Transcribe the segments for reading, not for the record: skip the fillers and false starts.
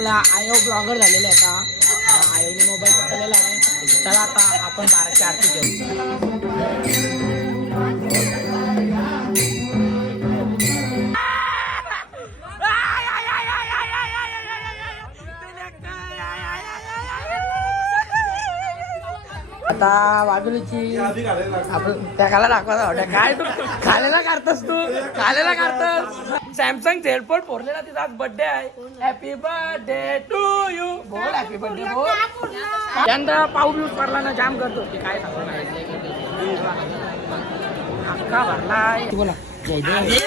आपला आयो ब्लॉगर झालेला आहे आता. आयोने मोबाईल पकडलेला आहे. चला आता आपण 12ची आरती घेऊ. आता बाजूची आपण त्या खाला दाखवता काय तू खालेला काढतोस तू खालेला काढतोस. सॅमसंग हेडफोन फोडलेला तिचा आज बर्थडे आहे. हॅपी बर्थडे टू यू बोल. हॅपी बर्थडे बोल. यंदा पाऊस बिऊस पडला ना जाम करतो की काय सांगतो अख्खा भरलाय. बोला जय देव जय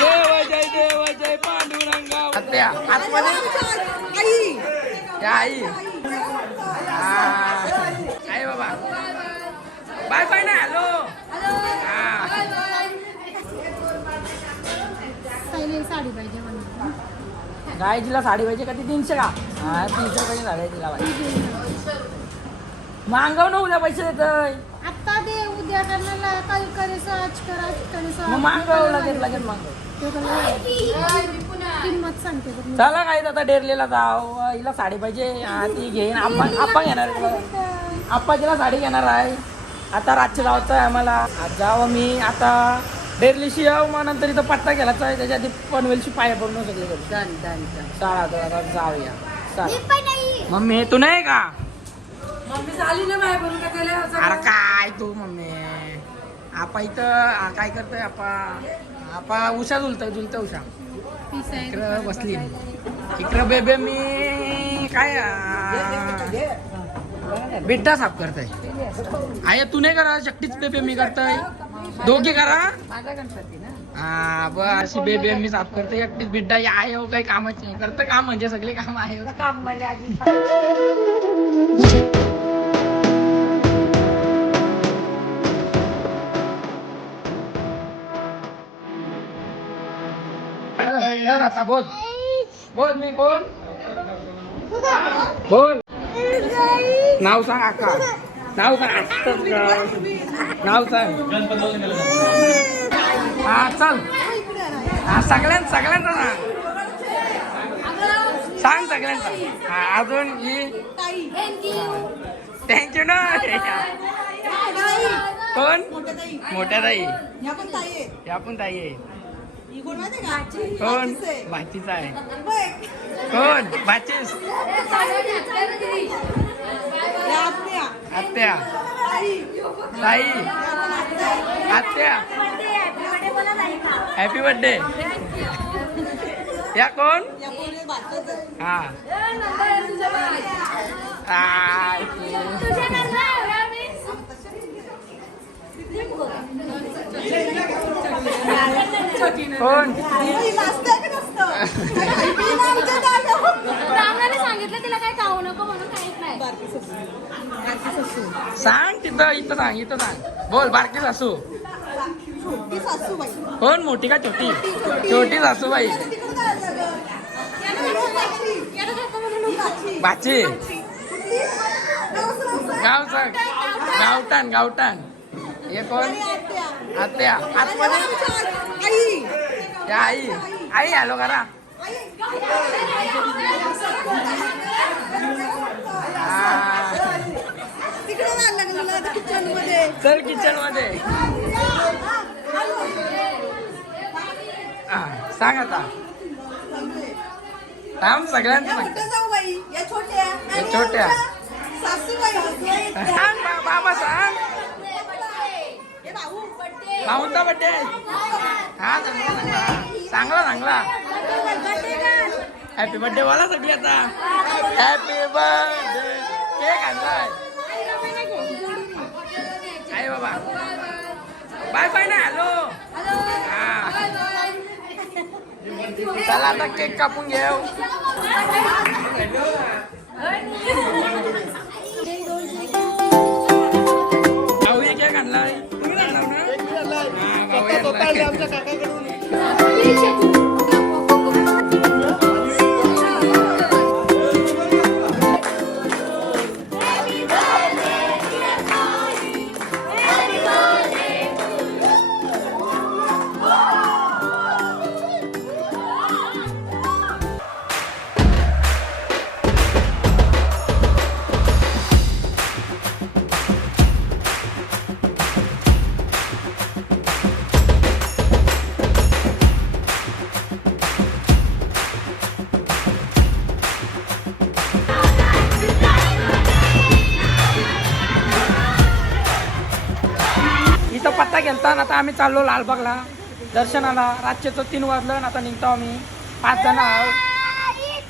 देव जय देव जय पांडुरंगा. आत्या आतमध्ये आई आई बाबा बाय बाय ना. हॅलो साडी पाहिजे गायजीला साडी पाहिजे का ती 300 का. हा 300 पाहिजे साडी तिला पाहिजे. मागव ना उद्या पैसे देत आता दे उद्या करण्याला काही करेस आज करा मग मागव लगेच लगेच मागव. किंमत सांगते चला काय आता डेरलेला जाव. हिला साडी पाहिजे. हा ती घेईन. आपण घेणार आप्पाजीला साडी घेणार आहे. आता रातच्या जायचं आहे आम्हाला. आज जावं मी आता डेरलीशी यावं. मग नंतर इथं पत्ता गेलाच आहे. त्याच्या आधी पनवेलची पाया पडून सगळी करू. चला आता जाऊया. चला मम्मी तू नाही का. मम्मी झाली ना बाय बनून का. अरे काय तू मम्मी आपा इथं काय करतोय आपा उषा झुलतोय उषा. इकडं बसली इकडं बेबे मी काय बिड्डा साफ करताय. आहे तू नाही करा शक्तीच बेबे मी करताय. दोघे करा. हा बस अशी बेबे मी साफ करते. एकटीच बिड्डा आहे हो काही कामाची नाही. करतं काम म्हणजे सगळे काम आहे काम म्हणजे. बोल बोल मी कोण बोल. नाव सांग अक्का. नाव सांग नाव सांग. हा चल हा सगळ्यांचा सांग सगळ्यांचा. हा अजून ही थँक्यू ना. कोण मोठ्या ताई. या पण ताई आहे. कोण भाचीचा आहे. कोण भाचीस आत्या ताई आत्या हॅपी बर्थडे. या कोण हा कोण सांगितलं तिला काय खाऊ नको म्हणून काहीच नाही. सांग तिथं इथं सांग बोल. बारकी सासू कोण मोठी का छोटी. छोटी सासूबाई भाची. गावठाण हे कोण आत्या आतमध्ये आई हॅलो करा. चल किचन मध्ये सांग आता. थांब सगळ्यांचं छोट्या सांग बाबा सांग. भाऊंचा बड्डे. हा चांगला हॅपी बर्थडे बोला सगळी आता. Happy birthday. केक आणलाय आहे बाबा. बाय बाय ना. हॅलो हा चला आता केक कापून घेऊ. भाऊही केक आणलाय. तुम्ही आणला ना आमच्या काकाकडून. गेलता ना आता आम्ही चाललो लालबागला दर्शनाला. रातचे तो 3 वाजलं ना आता निघतो आम्ही 5 जण आहोत.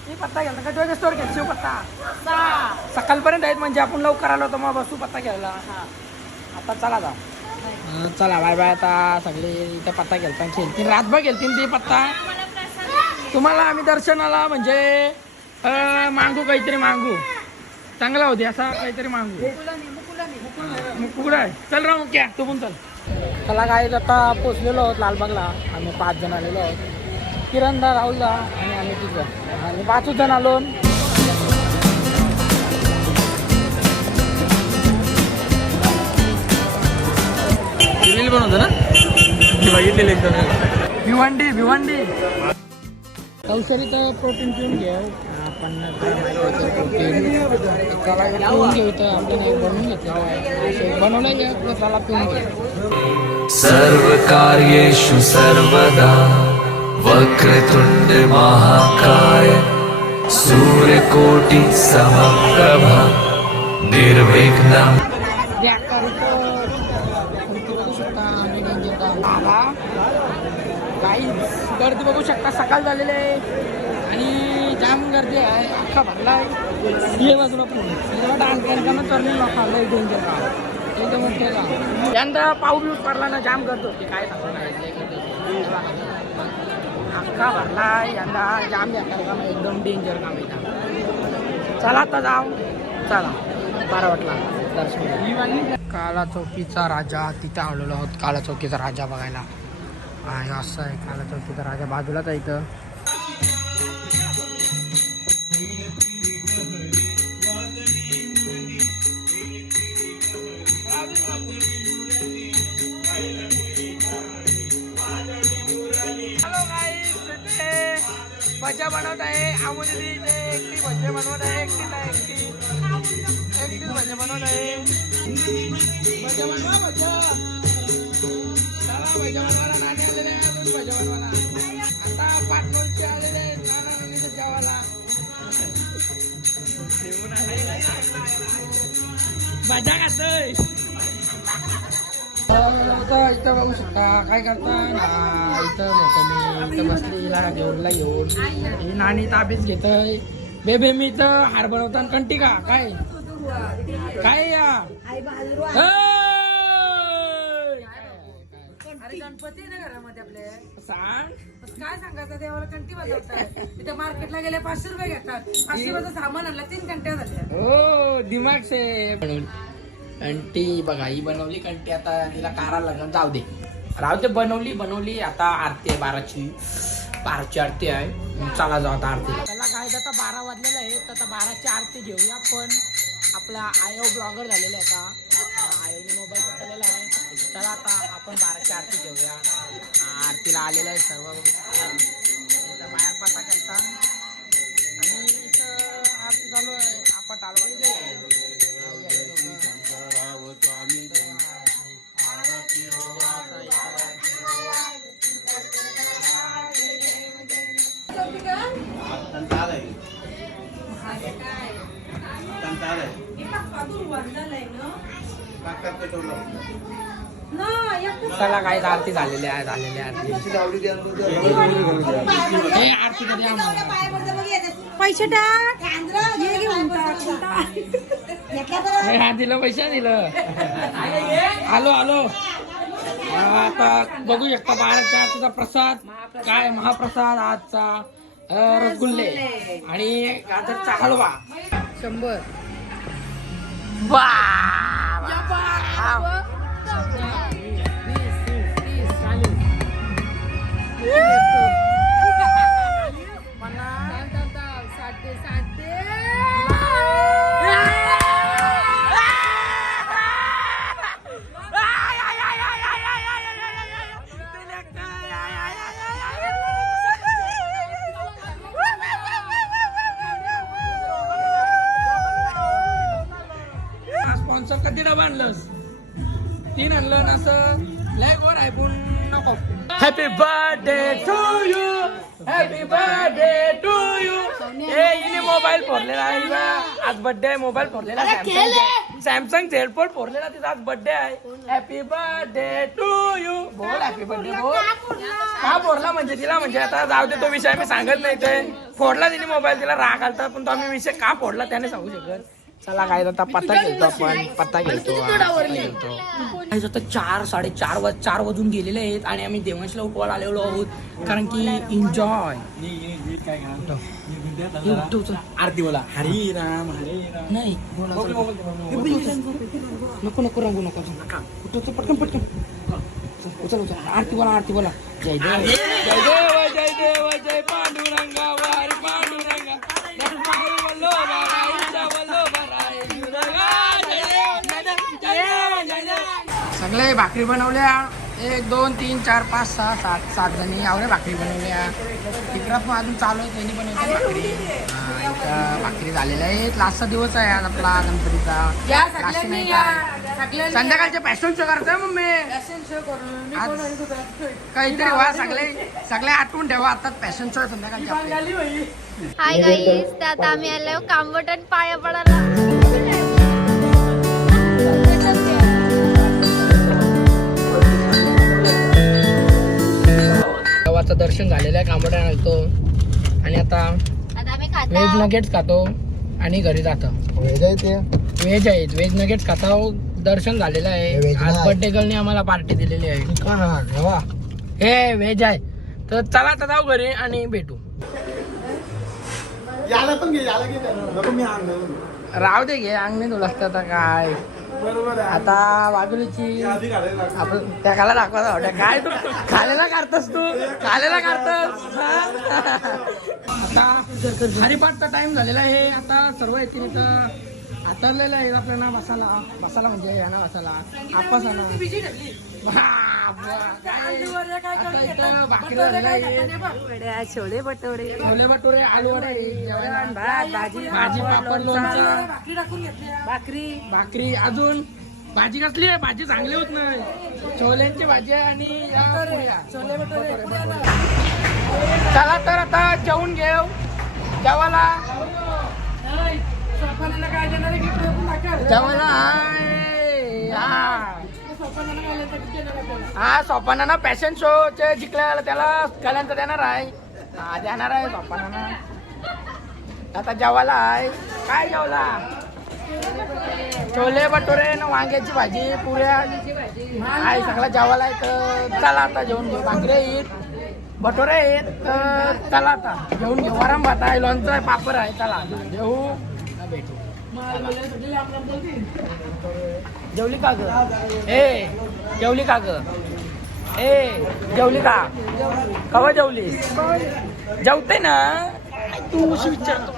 मी पत्ता घ्यायला का तुझ्या स्टोर घ्यायची शिव पत्ता सकाळपर्यंत आहेत म्हणजे आपण लवकर आलो होतो मग बसू पत्ता घ्यायला. आता चला जा चला बाय बाय. आता सगळे इथे पत्ता घेलता खेळतील रातभर खेळतील ते पत्ता. तुम्हाला आम्ही दर्शनाला म्हणजे मागू काहीतरी मागू चांगला होती असा काहीतरी मागू. कुठं आहे चल राहू क्या तू पण चल. चला काय आता पोचलेलो आहोत लालबागला. आम्ही 5 जण आलेलो आहोत. किरणदा राहुलदा आणि आम्ही 3 जण आणि 5 जण आलो. रील बनवतो ना बघितलेलं एकदम. भिवंडी औषधीचं प्रोटीन पिऊन घेऊ. 50 प्रोटीन पिऊन घेऊ तर आपल्याला एक बनवून घेतलं बनवलं घ्या त्याला पिऊन घेऊ. सर्व कार्येषु सर्वदा वक्रतुंड महाकाय सूर्यकोटि समप्रभा निर्विघ्नं. काही गर्दी बघू शकता सकाळ झालेली आहे आणि जाम गर्दी आहे. अख्खा भरला आहे ये बाजूला पण डान्स करताना चरले लोकांना डेंजर का एकदम केला. यंदा पाऊस बिऊस पडला ना जाम गर्दी होती काय सांगू नाही. अख्खा भरला आहे यंदा जाम बेकार काम एकदम डेंजर काम आहे. चला आता जाऊ चला 12 वाटला दर्शन. काला चौकीचा राजा तिथे आलेलो आहोत. काला चौकीचा राजा बघायला आणि असं आहे काला चौकीचा राजा बाजूलाच आहे इथं. भज्या बनवत आहे आमुली एकटी भज्या बनवत आहे एकटीच भज्या बनवत आहे. भज्या बनवा भज्या चला भज्या बनवायला नाणे आलेले आहे भज्या बनवायला. आता 5 नोटचे आलेले आहेत नाना जेवायला. भज्या खातोय इथं बघू शकता काय करता इथं मोठं मी इथं बसलीला घेऊन ही नाणी ताबीज घेतय. बेबे मी इथं हार बनवताना कंटी का काय काय या गणपती ना घरामध्ये आपले सांग काय सांगायचं देवाला कंटी बनवताय. तिथे मार्केटला गेले 500 रुपये घेतात. 500 रुपयाचं सामान आणलं 3 घंटे झाले. हो दिमाग से म्हणून कंटी बघा ही बनवली कंटी. आता तिला कारा लागून जाऊ दे राहू दे. बनवली आता आरती आहे 12ची आरती आहे. चला जाऊ आता आरतीला. त्याला काय आता 12 वाजलेलं आहे तर आता 12ची आरती घेऊया. पण आपला आयो ब्लॉगर झालेला आहे आता आयोने मोबाईल पकडलेला आहे. चला आता आपण 12ची आरती घेऊया. आरतीला आलेला आहे सर्व इथं बाहेर पत्ता केलता आणि इथं आरती चालू आहे. आपण टाळवाडी चला काय आरती झालेली आहे आरती कधी पैसे टाक ये घेऊन दिलं पैसे दिलं. आलो आता बघू शकता 12च्या आरतीचा प्रसाद काय महाप्रसाद आजचा रसगुल्ले आणि गाजरचा हलवा 100. स्पॉन्सर कधी डबा आणलंस 3 आणलं ना असं लय गोर आहे पण नको. Happy birthday to you happy birthday to you. हिने मोबाईल फोडलेला आहे आज बर्थडे मोबाईल फोडलेला. सॅमसंग हेडफोन फोडलेला तिचा आज बर्थडे आहे. हॅपी बर्थडे टू यू बोल. हॅपी बर्थडे बोल. का फोडला म्हणजे तिला म्हणजे आता जाऊ दे तो विषय मी सांगत नाही. ते फोडला तिने मोबाईल, तिला राग आलता पण तो आम्ही विषय का फोडला त्याने सांगू शकत. चला काय आता पत्ता खेळतो आपण. पत्ता खेळतो. 4 वाजून गेलेले आहेत आणि आम्ही देवांशला उठवायला आलेलो आहोत कारण की एन्जॉय. आरती बोला हरी राम नाही नको रंगू नको उठवतो पटकन उचल आरती बोला. जय देव जय देव जय देव जय पांडुरंगा वारी पांडुरंगा सगळे भाकरी बनवल्या. 1 2 3 4 5 6 7 जणी एवढ्या भाकरी बनवल्या. तिकडं पण अजून चालू आहे, त्यांनी बनवली भाकरी. इथं भाकरी झालेल्या आहेत. लास्टचा दिवस आहे आज आपला गणपतीचा. Last नाही काय. संध्याकाळचे फॅशन शो करतोय मम्मी. काहीतरी वा सगळे आठवून ठेवा. आता फॅशन शो संध्याकाळचे. हाय गाईस, तर आता आम्ही आलो कांबटन पाया पडायला. देवाचं दर्शन झालेलं आहे. कांबटन आलतो आणि आता आम्ही व्हेज नगेट्स खातो आणि घरी जातो. व्हेज आहेत. व्हेज नगेट्स खातो. दर्शन झालेलं आहे. आज बर्थडे गर्लने आम्हाला पार्टी दिलेली आहे. हे व्हेज आहे. तर चला आता जाऊ घरी आणि भेटू. राव दे घे अंगणे तुला आता काय. आता बाजूची आपण त्या खाला दाखवा. काय तू खालेला काढतोस आता हरिपाठचा टाइम झालेला आहे. आता सर्व येतील इथं. आतरलेला आहे आपल्याला मसाला म्हणजे या ना मसाला आपस आणा. भाकरी छोले भटुरे आलू वडे भाजी पापड लोणचं भाकरी अजून भाजी कसली आहे. भाजी चांगली होत नाही. छोल्यांची भाजी आहे आणि छोले भटुरे. चला तर आता जेवून घेऊ. जेवायला हा सोपाना फॅशन शो चे जिंकल्या त्याला कलांचं देणार आहे. सोपाना आता जेवायला आहे. काय जेवला. छोले भटुरे न वांग्याची भाजी पुऱ्या आहे सगळं जेवायला आहे. तर चला आता जेवून घेऊ. भाकरी आहेत भटुरे आहेत. तर चला आता जेवून घेऊ. वरम भात आहे लोणचं आहे पापड आहे. चला जेवू भेटू. जेवली का ग. जेवली का ग. जेवली का. कवा जेवली. जेवते ना तू विचारतो.